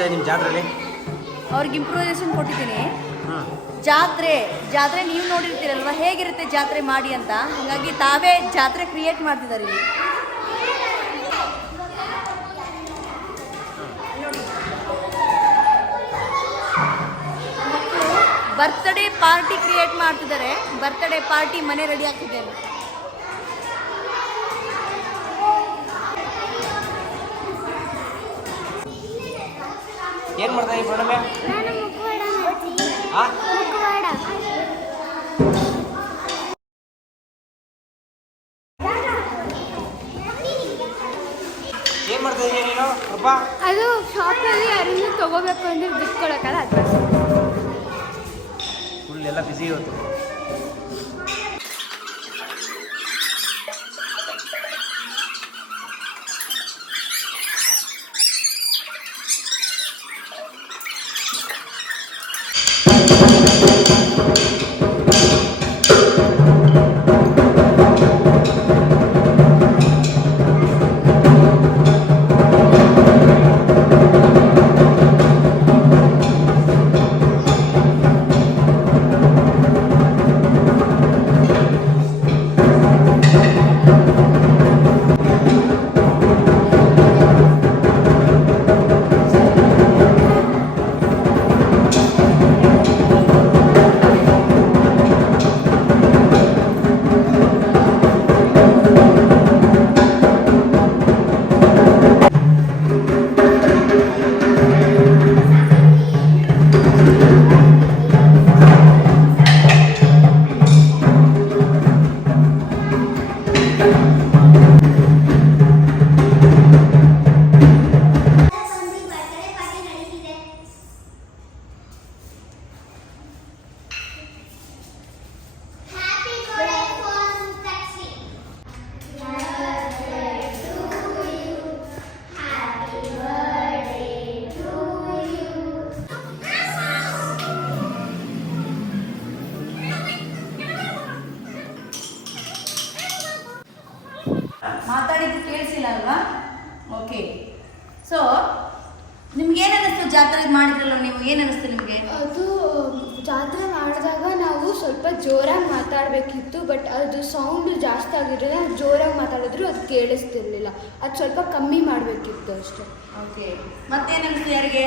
ಏನಾಗಿದೆ ನಿಮ್ಮ ಜಾತ್ರೆಯಲ್ಲಿ? ಅವ್ರಿಗೆ ಇಂಪ್ರೂವೈಸೇಷನ್ ಕೊಟ್ಟಿದ್ದೀನಿ. ಜಾತ್ರೆ ನೀವು ನೋಡಿರ್ತೀರಲ್ವ ಹೇಗಿರುತ್ತೆ ಜಾತ್ರೆ ಮಾಡಿ ಅಂತ, ಹಾಗಾಗಿ ತಾವೇ ಜಾತ್ರೆ ಕ್ರಿಯೇಟ್ ಮಾಡ್ತಿದ್ದಾರೆ ಇಲ್ಲಿ. ಬರ್ತ್ಡೇ ಪಾರ್ಟಿ ಕ್ರಿಯೇಟ್ ಮಾಡ್ತಿದ್ದಾರೆ. ಬರ್ತ್ಡೇ ಪಾರ್ಟಿ ಮನೆ ರೆಡಿ ಆಗ್ತಿದೆ. ಏನು ಮಾಡ್ತಾ ಇದ್ದೀವಿ ಪ್ರಣಮ್ಯ? ಏನು ಮಾಡ್ತಾ ಇದೀಯ ನೀನು? ಅದು ಶಾಪಲ್ಲಿ ಯಾರನ್ನು ತಗೋಬೇಕು ಅಂದ್ರೆ ಬಿಟ್ಕೊಳಕಲ್ಲ, ಅದು ಫುಲ್ ಎಲ್ಲ ಬಿಸಿ ಇವತ್ತು. ಮಾತಾಡಿದ್ದು ಕೇಳಿಸಿಲ್ಲ ಅಲ್ವಾ? ಓಕೆ. ಸೊ ನಿಮ್ಗೆ ಏನು ಅನ್ನಿಸ್ತು ಜಾತ್ರೆ ಮಾಡಿದ್ರಲ್ಲ ನೀವು? ಏನು ಅನ್ನಿಸ್ತು ನಿಮಗೆ? ಅದು ಜಾತ್ರೆ ಮಾಡಿದಾಗ ನಾವು ಸ್ವಲ್ಪ ಜೋರಾಗಿ ಮಾತಾಡಬೇಕಿತ್ತು, ಬಟ್ ಅದು ಸೌಂಡ್ ಜಾಸ್ತಿ ಆಗಿರೋದ್ರಿಂದ ಜೋರಾಗಿ ಮಾತಾಡಿದ್ರು ಅದು ಕೇಳಿಸ್ತಿರ್ಲಿಲ್ಲ. ಅದು ಸ್ವಲ್ಪ ಕಮ್ಮಿ ಮಾಡಬೇಕಿತ್ತು ಅಷ್ಟೇ. ಓಕೆ. ಮತ್ತೇನು ಅನ್ನಿಸ್ತು ಯಾರಿಗೆ?